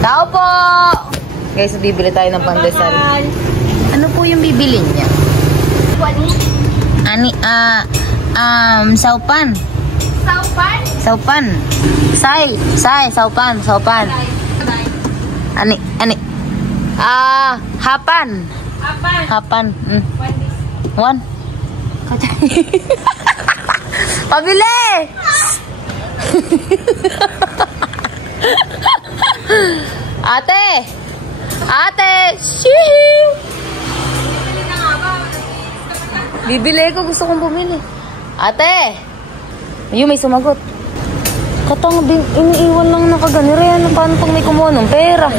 Tao po! Guys, bibili tayo ng pandesal. Ano po yung bibili niya? Saupan. Saupan? Saupan. Saupan. Hapan. Hapan. One. Pabili! Ate! Bibili ko, gusto kong bumili. Ate! Ayun, may sumagot. Katang iniiwan lang na kaganira yan. Paano pag may kumuha ng pera?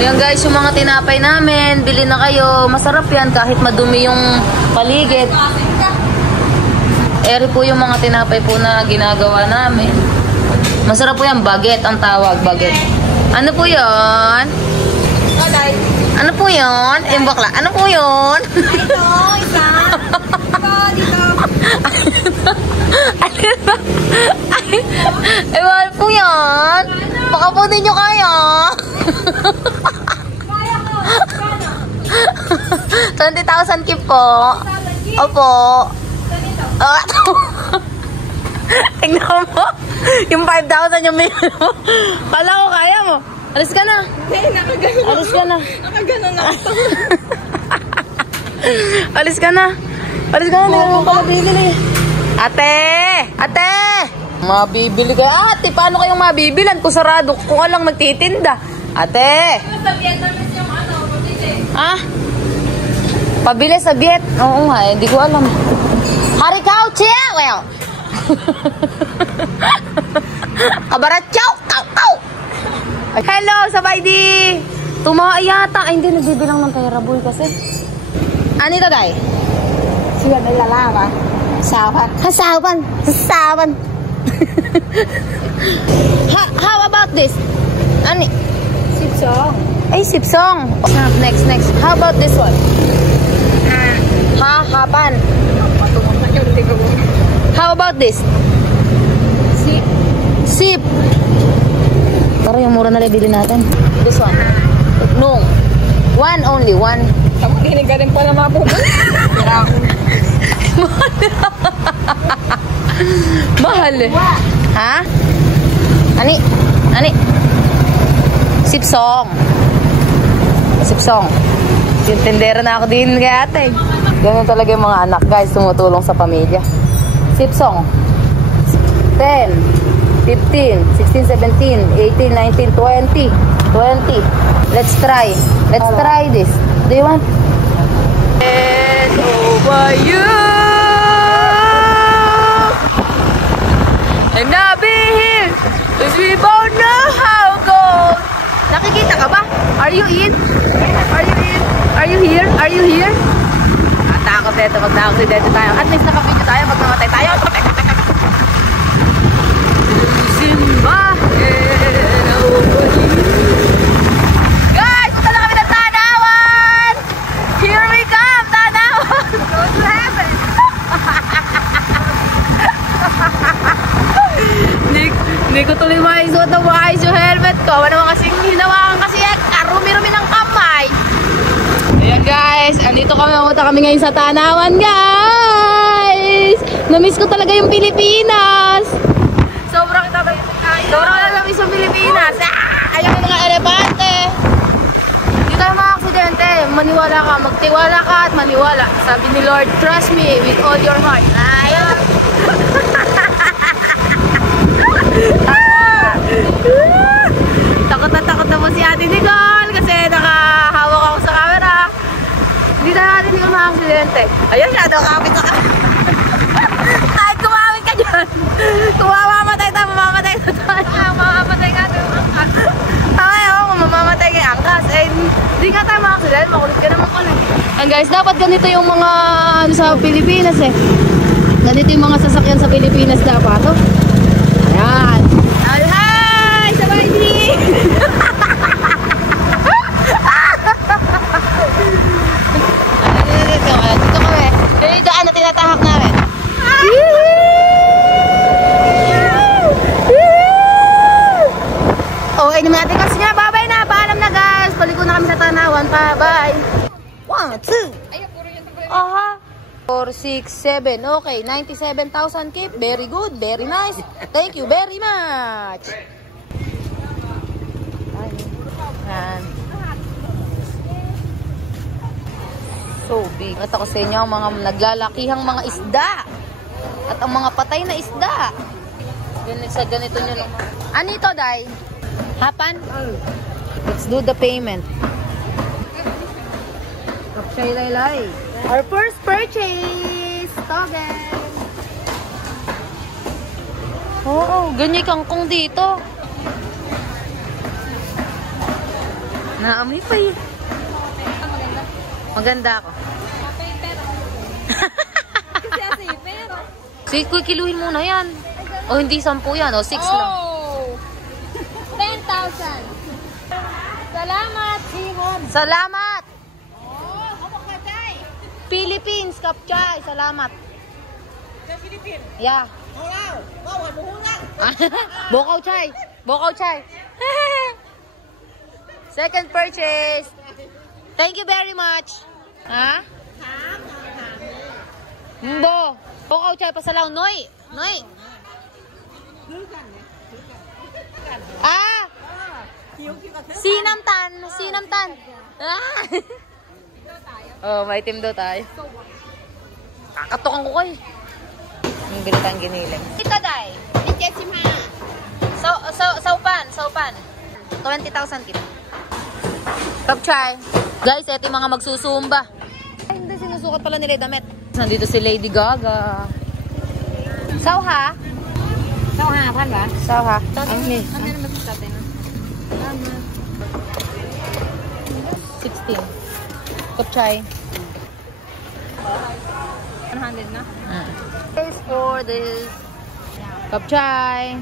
Ayan guys, yung mga tinapay namin, bili na kayo. Masarap yan kahit madumi yung paligid. Eri po yung mga tinapay po na ginagawa namin. Masarap po yan, baget ang tawag, baget. Ano po yun? Ano po yun? Yung bakla, ano po yun? Ito, isa. Dito. Ewan po yan. Baka po din nyo kaya. Kaya ko. 20,000 kip po. Opo. Tingnan mo. Yung 5,000 yung minimum mo. Kala ko kaya mo. Alis ka na. Nakaganon. Alis ka na. Nakaganon na ito. Alis ka na. Alis ka na. Hindi mo pala bibili. Ate! Mabibili kayo. Ate, paano kayong mabibilan? Kung sarado, kung alang magtitinda. Ate! Sa Vietnamese yung pabili. Ah? Pabili sa Viet? Oo nga, hindi ko alam. Harikaw, chiya! Well. Kabaratyaw! Kaw! Hello, sabay di! Tumaa yata. Ay, hindi, nagbibilang ng pera boy kasi. Ano ito, day? Siya may lalaka. Sawan. How about this? Ani? Sipsong. Ay, sipsong. Next. How about this one? Hapan. How about this? Sip. Pero yung mura na bili natin. This one. No. One only. One. Hindi ka rin pala mabubuli. Mahal eh. Ha? Ani? Sipsong. Yung tindera na ako din kay ate. Ganun talaga yung mga anak guys, tumutulong sa pamilya. Sipsong. 10, 15, 16, 17, 18, 19, 20. Let's try this. Do you want? And over you. And I'll be here, 'cause we both know how it goes. Nakikita ka ba? Are you in? Are you here? Takot dito, magtakot dito tayo. At least nakapidyo tayo, magmamatay tayo. Simba, guys, punta na kami ng Tanawan! Here we come, Tanawan! Go to heaven! Hindi ko tuloy maisuot na maayos yung helmet ko. Ano naman kasing hinawakan kasi karumi-rumi ng kamay. Ayan guys, andito kami, mamunta kami ngayon sa Tanawan guys. Namiss ko talaga yung Pilipinas. Sobrang namiss yung Pilipinas. Ayaw ng mga elepante. Hindi tayo mga aksidente. Maniwala ka, magtiwala ka at maniwala. Sabi ni Lord, trust me with all your heart. Ayun. Takot na po si Ate Nicole kasi nakahawak ako sa camera. Hindi na natin yung mga aksidente. Ayun nga, nakakapit ka. Ay, kumawin ka dyan. Mamamatay tayo. Mamamatay ka tayo. Ay, oo, mamamatay kay angkas. Eh, hindi ka tayo mga aksidente. Makulit ka naman pala. And guys, dapat ganito yung mga sa Pilipinas eh. Ganito yung mga sasakyan sa Pilipinas dapat. Oh. Ayan. Hi! Sabay di! Dito kami. Dito ano tinatahak namin. Okay naman Ate Nicole, sige na, bye-bye na. Paalam na guys. Paliko na kami sa Tanawan pa. Bye. 1, 2. Ay, puro yun ito. Aha. 4, 6, 7. Okay, 97,000 keep. Very good, very nice. Thank you very much. Ayan. So big. Ito ko sa inyo ang mga naglalakihang mga isda. At ang mga patay na isda. Sa ganito nyo lang. Ano ito, Day? Hapan? Let's do the payment. Kapsay laylay. Our first purchase. Togen. Oo, ganyan kangkong dito. Naamoy pa eh. Maganda ako. Kasi asi, pero. Sige, kiluhin muna yan. O hindi 10 yan, o 6 lang. Oh! 10,000. Salamat, Simon. Salamat! Oh, ako ka, Tay. Philippines, Kapchay. Salamat. Sa Philippines. Yeah. Wow, wow, buhunga. Bokaw chay. Bokaw chay. Second purchase. Thank you very much. Ha? Mbo. Bokaw chay pasalaw. Noy. Noy. Ah. Sinamtan. Sinamtan. Ah. Oh, may team daw tayo. Kakatukan ko kayo. Yung binitang giniling. Ito, Day. Saupan. 20,000 kita. Kapchay. Guys, ito yung mga magsusumba. Ay, hindi, sinusukat pala nila yung damit. Nandito si Lady Gaga. Sauha? Sauha, pan ba? Sauha. Ano naman sa atin? 16. Kapchay. 100 na? Thanks for this. Kapchay.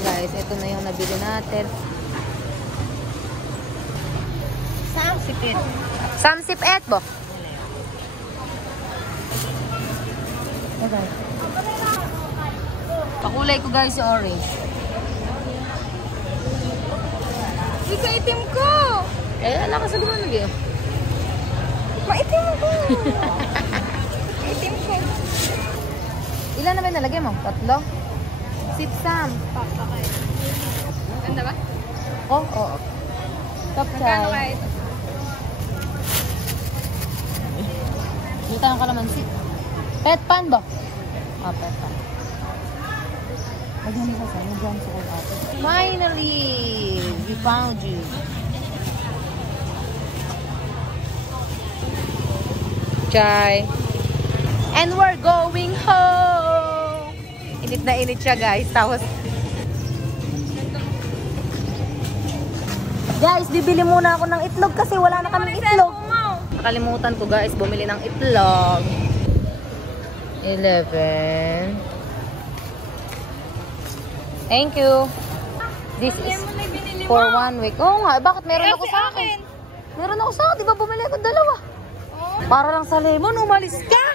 Guys, ito na yung nabili natin. Samsipet bo. Okay. Pakulay ko guys yung orange. Isa itim ko! Eh, ala ka sa gumawa lagi. Maitim ko! Itim ko. Ilan na ba yung nalagay mo? 3? Sipsam. Papakay. Ganda ba? Oh, oo. Kapchay. Magkano kaya ito? Dito ang kalamansi. Pet pan ba? Ah, pet pan. Magdami ka sa dyan sa ate. Finally! We found you. Chay. And we're going home! Init na init siya guys. Tapos guys, bibili muna ako ng itlog kasi wala na kaming itlog. Nakalimutan ko guys, bumili ng itlog. 11. Thank you. This is for 1 week. Oo nga, bakit meron ako sa akin? Meron ako sa akin, di ba bumili ako 2? Para lang sa lemon, umalis ka!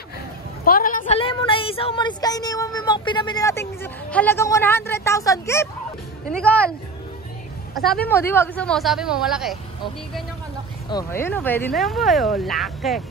Para lang sa lemon ay isa umalis ka, iniwan mo yung mga pinamili natin halagang 100,000 kip! Nicole! Sabi mo, di ba gusto mo? Sabi mo, malaki. Oh. Hindi ganyan kalaki. Oh, ayun o, pwede na yan boy. Oh, laki.